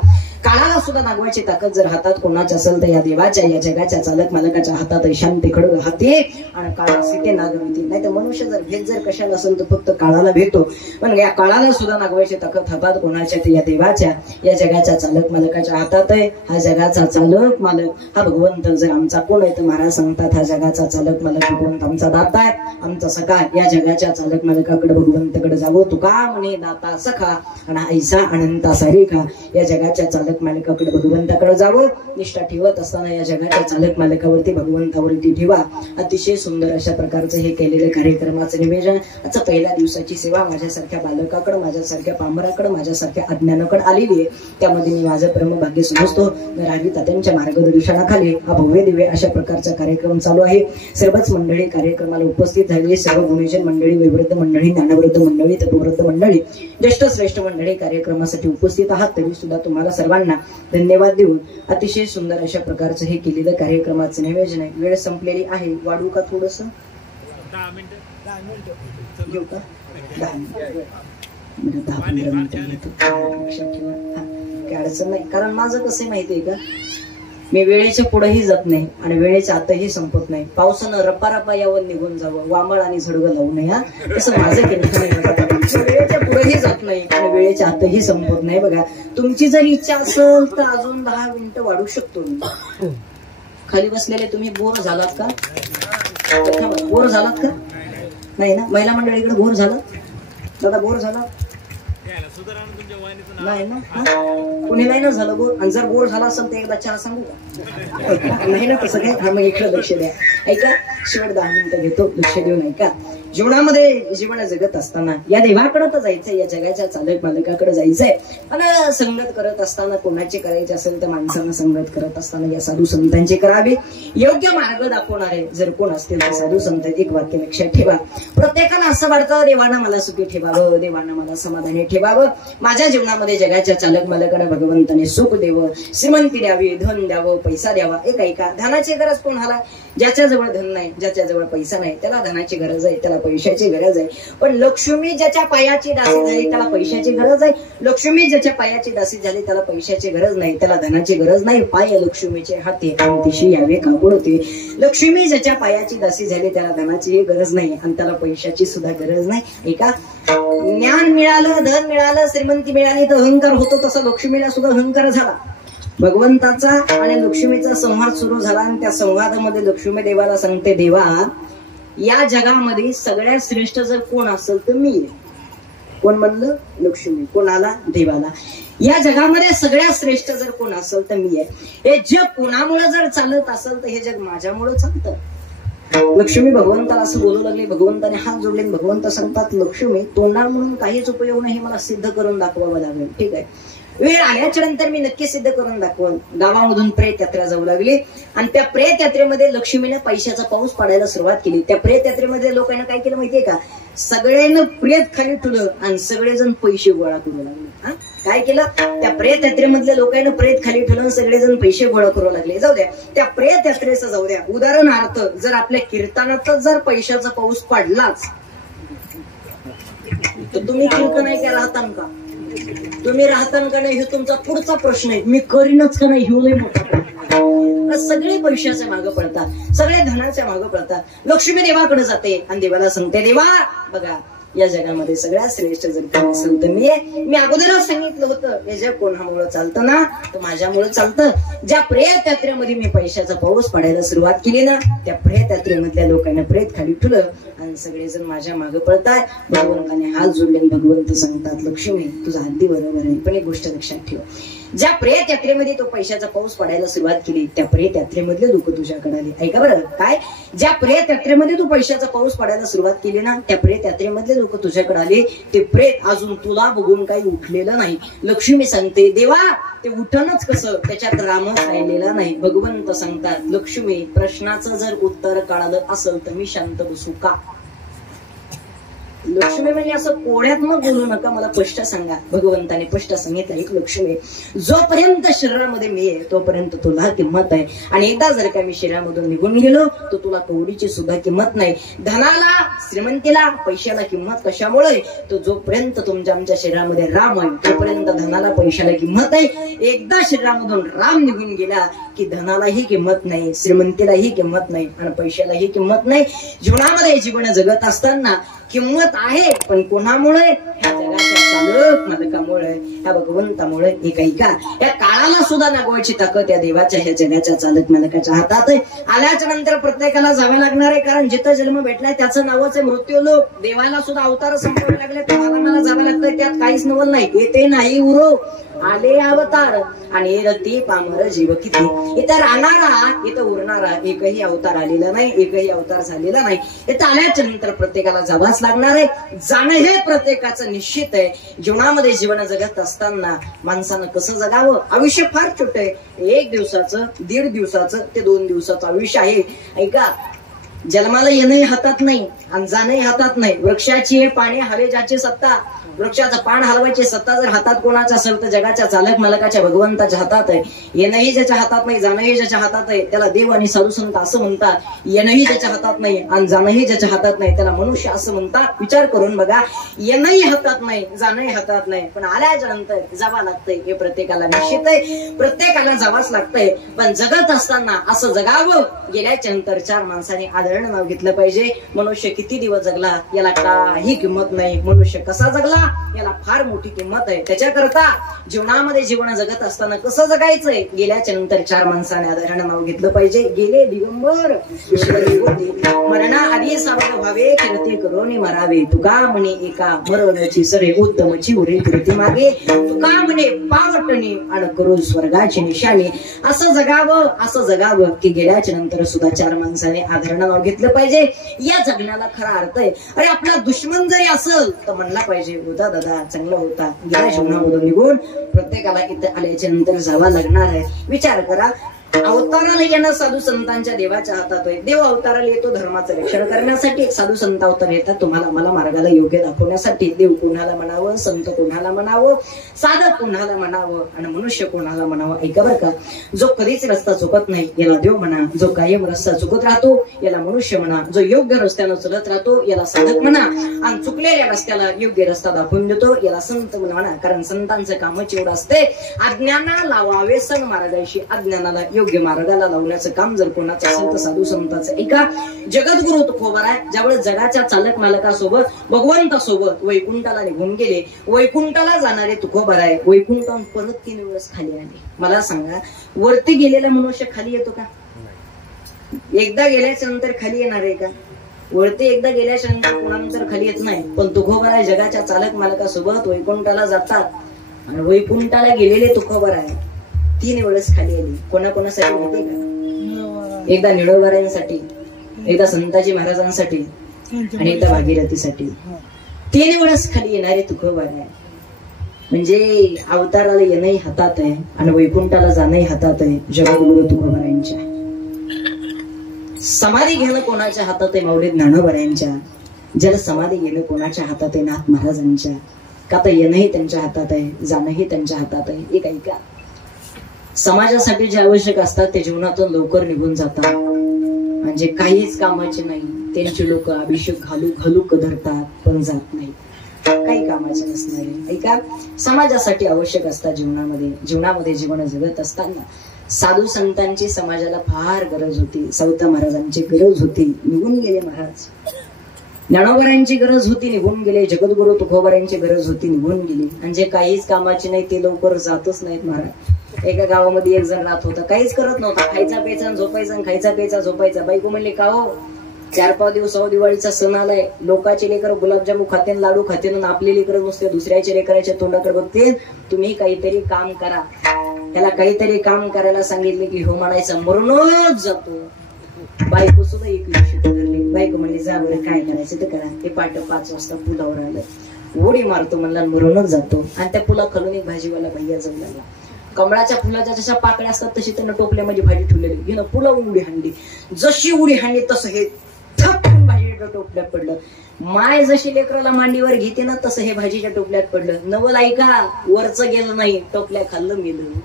काळाला सुद्धा नागवायची ताकद जर हातात कोणाची असेल तर या देवाच्या, या जगाच्या चालक मालकाच्या हातात शांती खडग हाती आणि काळा सीते नागविते. नाही तर मनुष्य जर भेद जर कशाला असेल तर फक्त काळाला भेटतो. पण या काळाला सुद्धा नागवायची ताकद हातात कोणाच्या तर या देवाच्या, या जगाच्या चालक मालकाच्या हातात आहे. हा जगाचा चालक मालक हा भगवंत जर आमचा कोण आहे तर महाराज सांगतात हा जगाचा चालक मालक भगवंत आमचा दाता आहे, आमचा सखा. या जगाच्या चालक मालकाकडे भगवंताकडे जावं. तुका म्हणे दाता सखा आणि ऐसा अनंता सारिखा. या जगाच्या चालक मालकाकडे भगवंताकडे जावं. निष्ठा ठेवत असताना या जगाच्या चालक मालकावरती भगवंतावरती ठेवा. अतिशय सुंदर अशा प्रकारचं हे केलेलं कार्यक्रमाचं निवेदन. आजच्या पहिल्या दिवसाची सेवा माझ्यासारख्या बालकाकडे, माझ्यासारख्या पामराकडे, माझ्यासारख्या अज्ञानाकडे आलेली आहे. त्यामध्ये मी माझं परमभाग्य समजतो. रावी तात्यांच्या मार्गदर्शनाखाली हा भव्य दिव्य अशा प्रकारचा कार्यक्रम चालू आहे. सर्वच मंडळी कार्यक्रमाला उपस्थित झाली. सर्व गुणीजन मंडळी, वैवृद्ध मंडळी, ज्ञानवृद्ध मंडळी, तपवृद्ध मंडळी, ज्येष्ठ श्रेष्ठ मंडळी कार्यक्रमासाठी उपस्थित आहात. तरी सुद्धा तुम्हाला सर्वांना धन्यवाद देऊन अतिशय सुंदर अशा प्रकारचं हे केलेलं कार्यक्रमाचं नियोजन आहे. वेळ संपलेली आहे. वाढू का थोडस? 10 मिनिटं घेऊ का? 10 मिनिटं 10-15 मिनिटं घेतो. लक्षात ठेवा, काही अडचण नाही. कारण माझं कसं माहितीये का, मी वेळेच्या पुढेही जात नाही आणि वेळेच्या आतही संपत नाही. पावसानं रपारपा यावं निघून जावं, वामळ आणि झडगं लावू नये. हा तसं माझं केलं. वेळेच्या पुढेही जात नाही आणि वेळेच्या आतही संपत नाही. बघा, तुमची जर इच्छा असेल तर अजून 10 मिनिटं वाढू शकतो मी. खाली बसलेले तुम्ही बोर झालात का? बोर झालात का? नाही ना? महिला मंडळीकडे बोर झाला? दादा बोर झाला नाही ना? कुणी नाही ना झालं बोर? आणि जर बोर झाला असेल तर एकदा चहा सांगू का? नाही ना? तसं काय? हा, मग इकडे लक्ष द्या. ऐका, शेवट 10 मिनिटं घेतो, लक्ष देऊन ऐका. जीवनामध्ये जीवन जगत असताना या देवाकडे तर जायचंय, या जगाच्या चालक मालकाकडे जायचंय. आणि संगत करत असताना कोणाची करायची असेल तर माणसानं संगत करत असताना या साधू संतांची करावी. योग्य मार्ग दाखवणारे जर कोण असतील तर साधू संत. एक वाक्य लक्षात ठेवा, प्रत्येकाला असं वाटतं देवानं मला सुखी ठेवावं, देवानं मला समाधानी ठेवावं, माझ्या जीवनामध्ये जगाच्या चालक मालकाला भगवंताने सुख देवं, श्रीमंती द्यावी, धन द्यावं, पैसा द्यावा. एक ऐका, धनाची गरज कोणाला? ज्याच्याजवळ धन नाही, ज्याच्याजवळ पैसा नाही त्याला धनाची गरज आहे, त्याला पैशाची गरज आहे. पण लक्ष्मी ज्याच्या पायाची दासी झाली त्याला पैशाची गरज आहे. लक्ष्मी ज्याच्या पायाची दासी झाली त्याला पैशाची गरज नाही, त्याला धनाची गरज नाही. पाय लक्ष्मीचे हाती अंतिशी यावे कापड होते. लक्ष्मी ज्याच्या पायाची दासी झाली त्याला धनाची गरज नाही आणि त्याला पैशाची सुद्धा गरज नाही. ऐका, ज्ञान मिळालं, धन मिळालं, श्रीमंती मिळाली तर अहंकार होतो, तसा लक्ष्मीला सुद्धा अहंकार झाला. भगवंताचा आणि लक्ष्मीचा संवाद सुरू झाला आणि त्या संवादामध्ये लक्ष्मी देवाला सांगते, देवा या जगामध्ये सगळ्यात श्रेष्ठ जर कोण असेल तर मी आहे. कोण म्हणलं? लक्ष्मी. कोणाला? देवाला. या जगामध्ये सगळ्यात श्रेष्ठ जर कोण असेल तर मी आहे. हे जग कोणामुळे जर चालत असेल तर हे जग माझ्यामुळे चालतं. लक्ष्मी भगवंताला असं बोलू लागले. भगवंताने हात जोडले. भगवंत सांगतात, लक्ष्मी तोंडाळ म्हणून काहीच उपयोग नाही, मला सिद्ध करून दाखवावं लागेल. ठीक आहे, वेळ आल्याच्या नंतर मी नक्की सिद्ध करून दाखवून. गावामधून प्रेत यात्रा जाऊ लागली आणि त्या प्रेत यात्रेमध्ये लक्ष्मीने पैशाचा पाऊस पाडायला सुरुवात केली. त्या प्रेत यात्रेमध्ये लोकांना काय केलं माहितीये का? सगळ्यांना प्रेत खाली ठेवलं आणि सगळेजण पैसे गोळा करू लागले. काय केलं? त्या प्रेत यात्रेमधल्या लोकांना प्रेत खाली ठेवलं, सगळेजण पैसे गोळा करू लागले. जाऊ द्या, त्या प्रेत यात्रेचं जाऊ द्या. उदाहरणार्थ जर आपल्या कीर्तनातच जर पैशाचा पाऊस पडलाच तर तुम्ही कीर्तन नाही का राहता का? तुम्ही राहता का नाही हे तुमचा पुढचा प्रश्न आहे. मी करीनच का नाही हे मोठा प्रश्न. सगळे पैशाच्या मागे पडतात, सगळे धनाच्या मागे पडतात. लक्ष्मी देवाकडे जाते आणि देवाला सांगते, देवा बघा या जगामध्ये सगळ्यात श्रेष्ठ जर कोण असेल तर मी अगोदरच सांगितलं होतं, हे जग कोणामुळे चालतं ना तर माझ्यामुळे चालतं. ज्या प्रेत यात्रेमध्ये मी पैशाचा पाऊस पडायला सुरुवात केली ना, त्या प्रेत यात्रेमधल्या लोकांना प्रेत खाली ठेवलं आणि सगळेजण माझ्या मागे पडताय. भगवंताने हात जोडले. भगवंत सांगतात, लक्ष्मी तुझा अगदी बरोबर आहे, पण एक गोष्ट लक्षात ठेव, ज्या प्रेत यात्रेमध्ये तो पैशाचा पाऊस पडायला सुरुवात केली त्या प्रेत यात्रेमधले लोक तुझ्याकडे आले. ऐका बरं, काय? ज्या प्रेत यात्रेमध्ये तू पैशाचा पाऊस पडायला सुरुवात केली ना त्या प्रेत यात्रेमधले लोक तुझ्याकडे आले. ते प्रेत अजून तुला बघून काही उठलेलं नाही. लक्ष्मी सांगते, देवा ते उठणच कसं? त्याच्यात रामच राहिलेला नाही. भगवंत सांगतात, लक्ष्मी प्रश्नाचं जर उत्तर कळालं असेल तर मी शांत बसू का? लक्ष्मी म्हणजे असं कोड्यात मग बोलू नका, मला स्पष्ट सांगा. भगवंताने स्पष्ट सांगितलं, एक लक्ष्मी जोपर्यंत शरीरामध्ये मी आहे तोपर्यंत तुला किंमत आहे, आणि एकदा जर का मी शरीरामधून निघून गेलो तर तुला कवडीची सुद्धा किंमत नाही. धनाला, श्रीमंतीला, पैशाला किंमत कशामुळे? तो जोपर्यंत तुमच्या आमच्या शरीरामध्ये राम आहे तोपर्यंत धनाला, पैशाला किंमत आहे. एकदा शरीरामधून राम निघून गेला की धनालाही किंमत नाही, श्रीमंतीलाही किंमत नाही आणि पैशालाही किंमत नाही. जीवनामध्ये जीवन जगत असताना किंमत आहे, पण कोणामुळे? ह्या जगाच्या चालक मालकामुळे, ह्या भगवंतामुळे. एक ऐका, या काळाला सुद्धा नागवायची ताकद या देवाच्या, ह्या जगाच्या चालक मालकाच्या हातात आहे. आल्याच्या नंतर प्रत्येकाला जावे लागणार आहे, कारण जिथं जन्म भेटलाय त्याचं नावच आहे मृत्यू लोक. देवाला सुद्धा अवतार संपवावे लागले, तुम्हाला मला जावं लागतंय, त्यात काहीच नवल नाही. येते नाही उरो आले अवतार आणि रती पामर जीव किती. इथं राहणारा, इथं उरणारा एकही अवतार आलेला नाही, एकही अवतार झालेला नाही. इथं आल्याच्या नंतर प्रत्येकाला जावाच लागणार आहे. जाणं हे प्रत्येकाचं निश्चित आहे. जीवनामध्ये जीवन जगत असताना माणसानं कसं जगावं? आयुष्य फार छोट आहे. 1 दिवसाचं, 1.5 दिवसाचं ते 2 दिवसाचं आयुष्य आहे. ऐका, जन्माला येणंही हातात नाही आणि जाणंही हातात नाही. वृक्षाची पाने हवे ज्याची सत्ता, वृक्षाचं पान हलवायची सत्ता जर हातात कोणाच्या असेल तर जगाच्या चालक मालकाच्या भगवंताच्या हातात आहे. येणंही ज्याच्या हातात नाही, जाणंही ज्याच्या हातात आहे त्याला देव आणि साधू संत असं म्हणतात. येणंही ज्याच्या हातात नाही आणि जाणंही ज्याच्या हातात नाही त्याला मनुष्य असं म्हणतात. विचार करून बघा, येणंही हातात नाही, जाणंही हातात नाही, पण आल्याच्या नंतर जावं लागतंय हे प्रत्येकाला निश्चित आहे. प्रत्येकाला जावंच लागतंय. पण जगत असताना असं जगावं. गेल्याच्या नंतर 4 माणसाने आदरण नाव घेतलं पाहिजे. मनुष्य किती दिवस जगला याला काही किंमत नाही, मनुष्य कसा जगला याला फार मोठी किंमत आहे. त्याच्याकरता जीवनामध्ये जीवन जगत असताना कसं जगायचंय? गेल्याच्या नंतर 4 माणसाने आदरण नाव घेतलं पाहिजे. गेले दिगंबर मरणा आधी सावध व्हावे, कीर्ती करून मरावे. तुका म्हणे एका मरणाची सरे उत्तमची उरे कीर्ती मागे. तुका म्हणे पावटणे आणि करू स्वर्गाची निशाणी. असं जगावं, असं जगावं की गेल्याच्या नंतर सुद्धा 4 माणसाने आदरण नाव नाव घेतलं पाहिजे. या जगण्याला खरा अर्थ आहे. अरे आपला दुश्मन जरी असेल तर म्हणला पाहिजे होता दादा चांगला होता, गेल्या जीवनामधून निघून प्रत्येकाला इथं आल्याच्या नंतर जावा लागणार आहे. विचार करा, अवताराला येणं साधू संतांच्या देवाच्या हातात आहे. देव अवताराला येतो धर्माचं रक्षण करण्यासाठी, साधू संत अवतार येतात तुम्हाला मला मार्गाला योग्य दाखवण्यासाठी. देव कोणाला म्हणावं, संत कोणाला म्हणावं, साधक कोणाला म्हणावं आणि मनुष्य कोणाला म्हणावं. ऐका बरं का, जो कधीच रस्ता चुकत नाही याला देव म्हणा, जो कायम रस्ता चुकत राहतो याला मनुष्य म्हणा, जो योग्य रस्त्यानं चलत राहतो याला साधक म्हणा, आणि चुकलेल्या रस्त्याला योग्य रस्ता दाखवून देतो याला संत म्हणा. कारण संतांचं कामच एवढं असते, अज्ञानाला लावावे सन मार्गाशी, अज्ञानाला योग्य मार्गाला लावण्याचं काम जर कोणाचं असेल तर साधू संतांचं. एका जगद्गुरु तुकोबराय ज्यावेळेस जगाच्या चालक मालकासोबत भगवंतासोबत वैकुंठाला निघून गेले, वैकुंठाला जाणारे तुकोबराय वैकुंठाहून परत 3 वेळेस खाली आले. मला सांगा, वरती गेलेला मनुष्य खाली येतो का? एकदा गेल्याच्या नंतर खाली येणार आहे का? वरती एकदा गेल्याच्या नंतर कोणानंतर खाली येत नाही. पण तुकोबराय जगाच्या चालक मालकासोबत वैकुंठाला जातात आणि वैकुंठाला गेलेले तुकोबराय 3 वेळेस खाली आली. कोणाकोणासाठी माहितीये का? एकदा निळोबारायांसाठी, एकदा संताजी महाराजांसाठी आणि एकदा भागीरथीसाठी. 3 वेळेस खाली येणारे तुकोबराय. म्हणजे अवताराला येणंही हातात आहे आणि वैकुंठाला जाणंही हातात आहे जगद्गुरु तुकोबरायांच्या. समाधी घेणं कोणाच्या हातात आहे? माऊली ज्ञानोबरायांच्या. जल समाधी घेणं कोणाच्या हातात आहे? नाथ महाराजांच्या. का तर येणंही त्यांच्या हातात आहे, जाणंही त्यांच्या हातात आहे. एक ऐका, समाजासाठी जे आवश्यक असतात ते जीवनातून लवकर निघून जातात, म्हणजे काहीच कामाचे नाही त्यांची लोक अभिषेक घालू कदरतात पण जात नाही. काही कामाचे नसणारे ऐका, समाजासाठी आवश्यक असतात जीवनामध्ये जीवन जगत असताना साधू संतांची समाजाला फार गरज होती. सावता महाराजांची गरज होती, निघून गेले महाराज. ज्ञानोबरायांची गरज होती, निघून गेले. जगद्गुरु तुकोबरायांची गरज होती, निघून गेली. आणि जे काहीच कामाचे नाही ते लवकर जातच नाहीत महाराज. एका गावामध्ये एक जण राहत होता, काहीच करत नव्हता, खायचा प्यायचा झोपायचा, खायचा प्यायचा झोपायचा. बायको म्हणले का हो, 4-5 दिवस दिवाळीचा सण आलाय, लोकांचे लेकर गुलाबजामू खाते, लाडू खाते, आपले लेकर नुसते दुसऱ्याच्या लेकराच्या तोंडाकडे बघते. तुम्ही काहीतरी काम करा. त्याला काहीतरी काम करायला सांगितले की हो म्हणायचं, मरूनच जातो. बायको सुद्धा एक दिवशी ठरली. बायको म्हणली जा बरं काय करायचं ते करा. ते पाट 5 वाजता पुलावर आलं, उडी मारतो म्हणला, मरूनच जातो. आणि त्या पुला खालून एक भाजीवाला भैया जाऊ लागला. कमळाच्या फुलाच्या जशा पाकळ्या असतात तशी त्यांना टोपल्यामध्ये भाजी ठेवलेली. घेणं पुलावून उडी हाणली. जशी उडी हाणली तसं हे थपकून भाजीच्या टोपल्यात पडलं. माय जशी लेकराला मांडीवर घेते ना तसं हे भाजीच्या टोपल्यात पडलं. नवल ऐका, वरचं गेलं नाही, टोपल्या खाल्लं मेलं.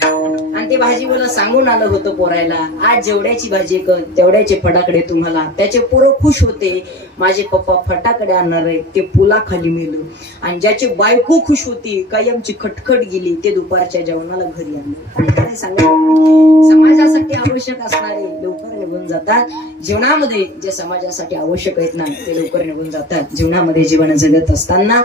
आणि ते भाजीवाला सांगून आलं होतं पोरायला, आज जेवढ्याची भाजी कर तेवढ्याचे फटाकडे तुम्हाला. त्याचे पोरं खुश होते, माझे पप्पा फटाकडे आणणार आहे. ते पुला खाली मेलं. आणि ज्याची बायको खुश होती, कायमची खटखट गेली, ते दुपारच्या जेवणाला घरी आणलं. काय सांगा, समाजासाठी आवश्यक असणारे लवकर निघून जातात. जीवनामध्ये जे समाजासाठी आवश्यक आहेत ना ते लवकर निघून जातात. जीवनामध्ये जीवन जगत असताना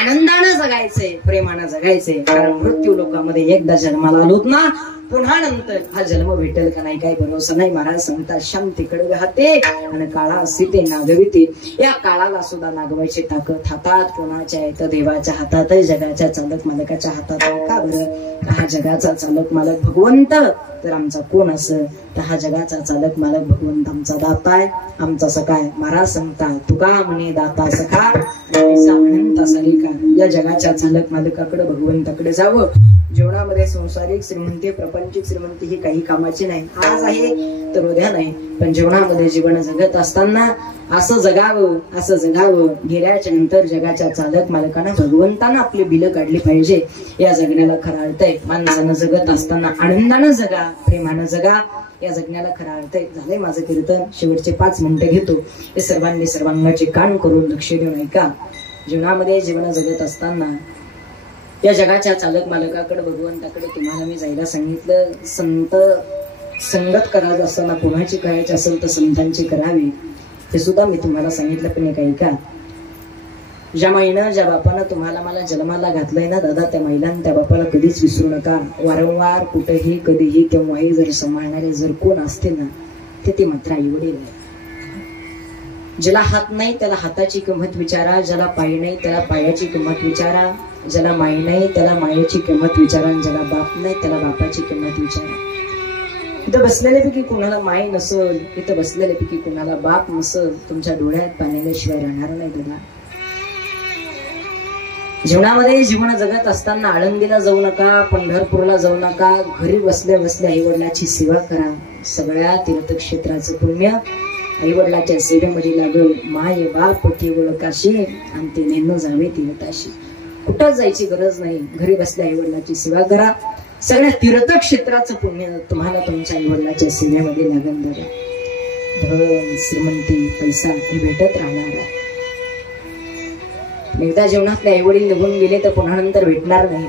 आनंदानं जगायचंय, प्रेमानं जगायचंय. कारण मृत्यू लोकांमध्ये एकदा जन्माला आलोत ना, पुन्हा नंतर हा जन्म भेटेल का नाही काही भरोसा नाही. महाराज सांगतात, श्याम तिकडे वाहते आणि काळा सीते नागविते. या काळाला सुद्धा नागवायची ताकद हातात कोणाच्या आहे तर देवाच्या हातात आहे, जगाच्या चालक मालकाच्या हातात आहे. का बरं? हा जगाचा चालक मालक भगवंत तर आमचा कोण असं? तर हा जगाचा चालक मालक भगवंत आमचा दाता आहे, आमचा सखा आहे. महाराज सांगतात, तुका म्हणे दाता सखा अनंत सलिका. या जगाच्या चालक मालकाकडे भगवंताकडे जावं. जीवनामध्ये संसारिक श्रीमंती, प्रापंचिक श्रीमंती ही काही कामाची नाही. आज आहे तर उद्या नाही. पण जीवनामध्ये जीवन जगत असताना असं जगावं. गेल्याच्या नंतर जगाच्या चालक मालकांना भगवंतानं आपली बिलं काढली पाहिजे. या जगण्याला खरा अर्थ आहे. माणसानं जगत असताना आनंदानं जगा, प्रेमानं जगा. या जगण्याला खरा अर्थ आहे. झालंय माझं कीर्तन, शेवटचे 5 मिनिटं घेतो. हे सर्वांनी सर्वांगाचे कान करून लक्ष देऊन ऐका. जीवनामध्ये जीवन जगत असताना या जगाच्या चालक मालकाकडे भगवंताकडे तुम्हाला मी जायला सांगितलं. संगत करायचं असताना कोणाची करायची असेल तर संतांची करावी, हे सुद्धा मी तुम्हाला सांगितलं. पण एक ऐका, ज्या माईनं ज्या बापानं तुम्हाला मला जन्माला घातलंय ना दादा, त्या महिलांना त्या बापाला कधीच विसरू नका. वारंवार कुठेही कधीही केव्हाही जर सांभाळणारे जर कोण असतील ना ते मात्र आई वडील आहे. ज्याला हात नाही त्याला हाताची किंमत विचारा, ज्याला पाय नाही त्याला पायाची किंमत विचारा, ज्याला माई नाही त्याला मायेची किंमत विचारा, ज्याला बाप नाही त्याला बापाची किंमत विचारा. इथं बसलेल्यापैकी कोणाला माय नसल, इथं बसलेल्यापैकी कोणाला बाप नसल, तुमच्या डोळ्यात पाण्याशिवाय राहणार नाही दादा. जीवनामध्ये जीवन जगत असताना आळंदीला जाऊ नका, पंढरपूरला जाऊ नका, घरी बसल्या बसल्या आई वडिलाची सेवा करा. सगळ्या तीर्थक्षेत्राचं पुण्य आई वडिलाच्या सेवेमध्ये लागल. माय बाप केवळ काशी आणि ते नेणं जावे तीर्थाशी. कुठं जायची गरज नाही, घरी बसल्या आई वडिलाची सेवा करा. सगळ्या तीर्थक्षेत्राचं पुण्य तुम्हाला तुमच्या आई वडिलाच्या सेवेमध्ये लागल दादा. धन श्रीमंती पैसा हे भेटत राहणार आहे. एकदा जीवनातले आई वडील निघून गेले तर पुन्हा नंतर भेटणार नाही.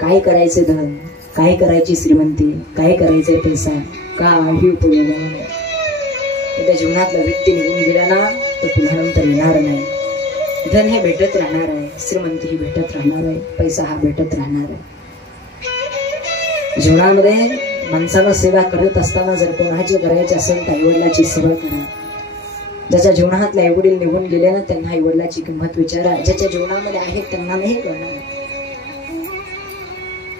काय करायचे धन, काय करायची श्रीमंती, काय करायचे पैसा, काही उपयोग नाही. एकदा जीवनातला व्यक्ती निघून गेला ना तर पुन्हा नंतर येणार नाही. धन हे भेटत राहणार आहे, श्रीमंती ही भेटत राहणार आहे, पैसा हा भेटत राहणार आहे. जीवनामध्ये माणसाला सेवा करत असताना जर कोणाची करायची असेल तर आईवडिलाची सेवा करा. ज्याच्या जीवनातले आईवडील निघून गेले ना त्यांना आईवडिलाची किंमत विचारा. ज्याच्या जीवनामध्ये आहेत त्यांना नाही कळणार.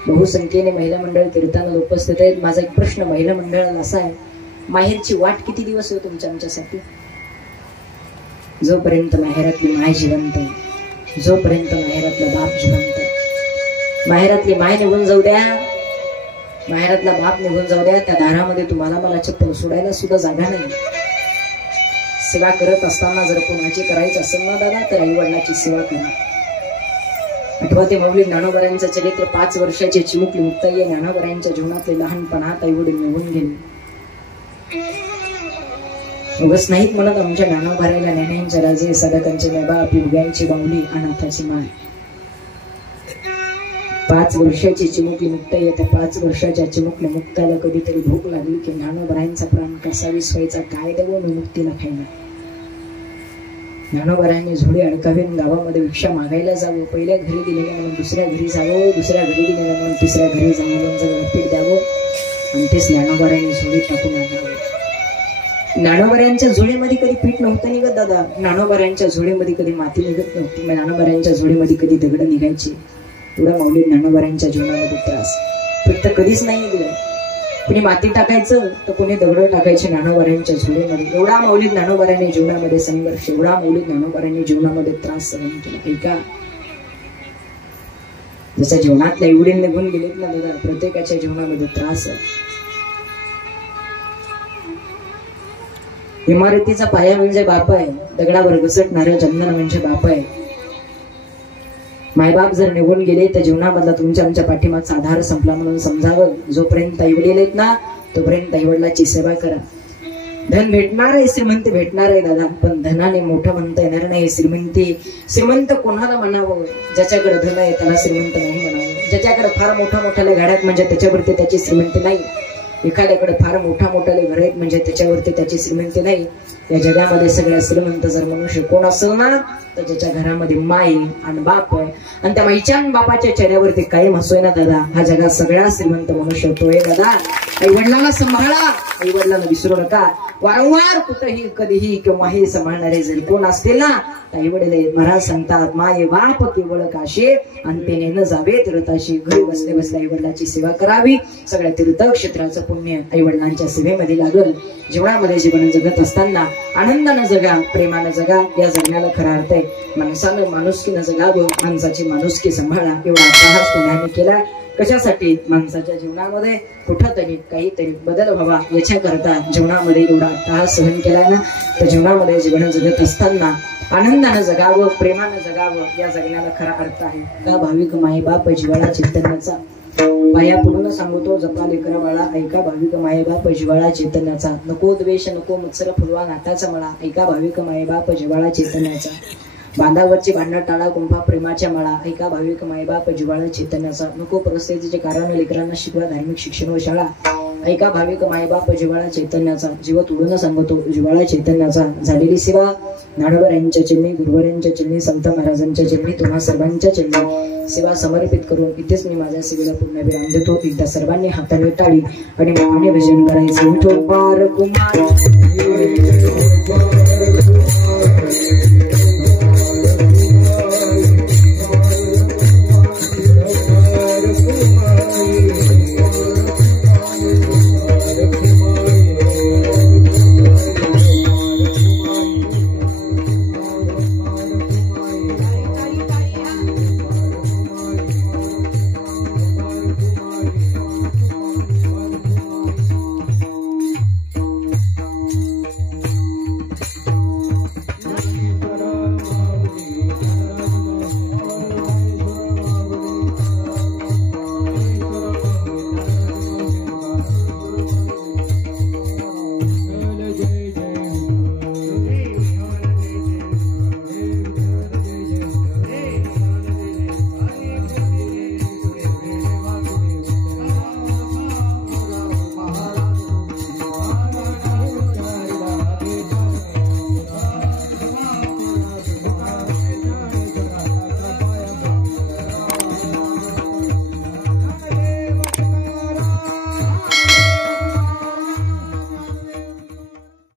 बहुसंख्येने महिला मंडळ कीर्तनाला उपस्थित आहेत. माझा एक प्रश्न महिला मंडळाला असा आहे, माहेरची वाट किती दिवस आहे तुमच्या आमच्यासाठी? जोपर्यंत माहेरातली माय जिवंत आहे, जोपर्यंत माहेरातला बाप जिवंत आहे. माहेरातली माय निघून जाऊ द्या, माहेरातला बाप निघून जाऊ द्या, त्या दारामध्ये तुम्हाला मला चप्पल सोडायला सुद्धा जागा नाही. सेवा करत असताना जर कोणाची करायचं असेल ना दादा तर आई वडिलाची सेवा करा. आठवा ते मौलिक ज्ञानोबरांचं चरित्र. 5 वर्षाची चिमुकली मुक्ताई ज्ञानोबरांच्या जीवनातले लहानपणात आई वडील निघून गेले. उगच नाहीत म्हणत आमच्या ज्ञानोबरायला नेण्यांच्या राजे, साधकांचे मेबा, पिवग्यांची बाहुली, अनाथाची माय. 5 वर्षाची चिमुकली मुक्ताई. त्या 5 वर्षाच्या चिमुकल्या मुक्ताला कधीतरी भूक लागली की ज्ञानोबरायांचा प्राण कसा विसवायचा, काय देवो मी मुक्तीला खायला. ज्ञानोबरायांनी झोडी अडकावीन गावामध्ये भिक्षा मागायला जावं. पहिल्या घरी दिलेलं म्हणून दुसऱ्या घरी जावं, दुसऱ्या घरी दिलेलं म्हणून तिसऱ्या घरी जावं, जर पीठ द्यावं आणि तेच ज्ञानोबरायांनी झोडी टाकून आणावं. ज्ञानोबरायांच्या झोळीमध्ये कधी पीठ नव्हतं निघत दादा, ज्ञानोबरायांच्या झोळीमध्ये कधी माती निघत नव्हती, ज्ञानोबरायांच्या झोळीमध्ये कधी दगड निघायची. एवढा मौलिक ज्ञानोबरायांच्या जीवनामध्ये त्रास. पीठ तर कधीच नाही निघलं. कुणी माती टाकायचं तर कुणी दगड टाकायचे ज्ञानोबरायांच्या झोळीमध्ये. एवढा मौलिक ज्ञानोबरायांनी जीवनामध्ये संघर्ष, एवढा मौलिक ज्ञानोबरायांनी जीवनामध्ये त्रास सहन केला. ऐका, जसं जीवनातल्या एवढे निघून गेलेत ना दादा, प्रत्येकाच्या जीवनामध्ये त्रास आहे. इमारतीचा पाया म्हणजे बाप आहे, दगडावर घसटणारं चंदन म्हणजे बाप आहे. मायबाप जर निघून गेले तर जीवनामधला तुमच्या आमच्या पाठीमागचा आधार संपला म्हणून समजावं. जोपर्यंत आईवडील आहेत ना तोपर्यंत आईवडिलाची सेवा करा. धन भेटणार आहे, श्रीमंती भेटणार आहे दादा, पण धनाने मोठं म्हणता येणार नाही. श्रीमंत कोणाला म्हणावं? ज्याच्याकडे धन आहे त्याला श्रीमंत नाही म्हणावं. ज्याच्याकडे फार मोठ्या गाड्यात म्हणजे त्याच्यावरती त्याची श्रीमंती नाही. एखाद्याकडे फार मोठ्याले घर आहेत म्हणजे त्याच्यावरती त्याची श्रीमंती नाही. या जगामध्ये सगळ्या श्रीमंत जर मनुष्य कोण असेल ना तर ज्याच्या घरामध्ये माई आणि बाप आहे आणि त्या माईच्या आणि बापाच्या चेहऱ्यावरती कायम हसोय ना दादा, हा जगात सगळ्यात श्रीमंत मनुष्य होतोय दादा. आई वडिलांना सांभाळा, आई वडिलांना विसरू नका. वारंवार कुठेही कधीही केव्हाही सांभाळणारे जर कोण असतील ना आई वडील महाराज सांगतात, माय बाप केवळ काशी आणि ते नेणं जावे तीर्थाशी. घरी बसले बसल्या आई वडिलाची सेवा करावी. सगळ्या तीर्थक्षेत्राचं पुण्य आई वडिलांच्या सेवेमध्ये लागल. जीवनामध्ये जीवन जगत असताना आनंदानं जगा, प्रेमानं जगा. या जगण्याला खरा अर्थ आहे. माणसानं माणुसकीनं जगावं, माणसाची माणुसकी सांभाळा. एवढा अट्टहास पुण्याने केला. कशासाठी? माणसाच्या जीवनामध्ये कुठंतरी काहीतरी बदल व्हावा याच्याकरता जीवनामध्ये एवढा अट्टहास सहन केला ना. तर जीवनामध्ये जीवन जगत असताना आनंदानं जगावं, प्रेमानं जगावं. या जगण्याला खरा अर्थ आहे. का भाविक माय बाप जिव्हाळा चैतन्याचा. पाया पूर्ण सांगतो जपा लेकरा बाळा, ऐका भाविक माय बाप जिव्हाळा चैतन्याचा. नको द्वेष नको मत्सर फुलवा नाताचा मळा, ऐका भाविक माय बाप जिव्हाळा चैतन्याचा. बांधावरची भांडण टाळा कुंभा प्रेमाच्या मळा, ऐका भाविक मायबाप जिव्हाळा चैतन्याचा. नको परिस्थितीचे कारण लेकरांना शिकवा धार्मिक शिक्षण व शाळा, ऐका भाविक मायबाप जिव्हाळा चैतन्याचा. जीव तोडून सांगतो जिव्हाळा चैतन्याचा. झालेली सेवा ज्ञानोबरायांच्या चरणी, गुरुवरांच्या चरणी, संत महाराजांच्या चरणी, तुम्हा सर्वांच्या चरणी सेवा समर्पित करून इथेच मी माझ्या सेवेला पूर्णविराम देतो. एकदा सर्वांनी हाताने टाळी आणि मनाने भजन करायचे. विठोबा कुमार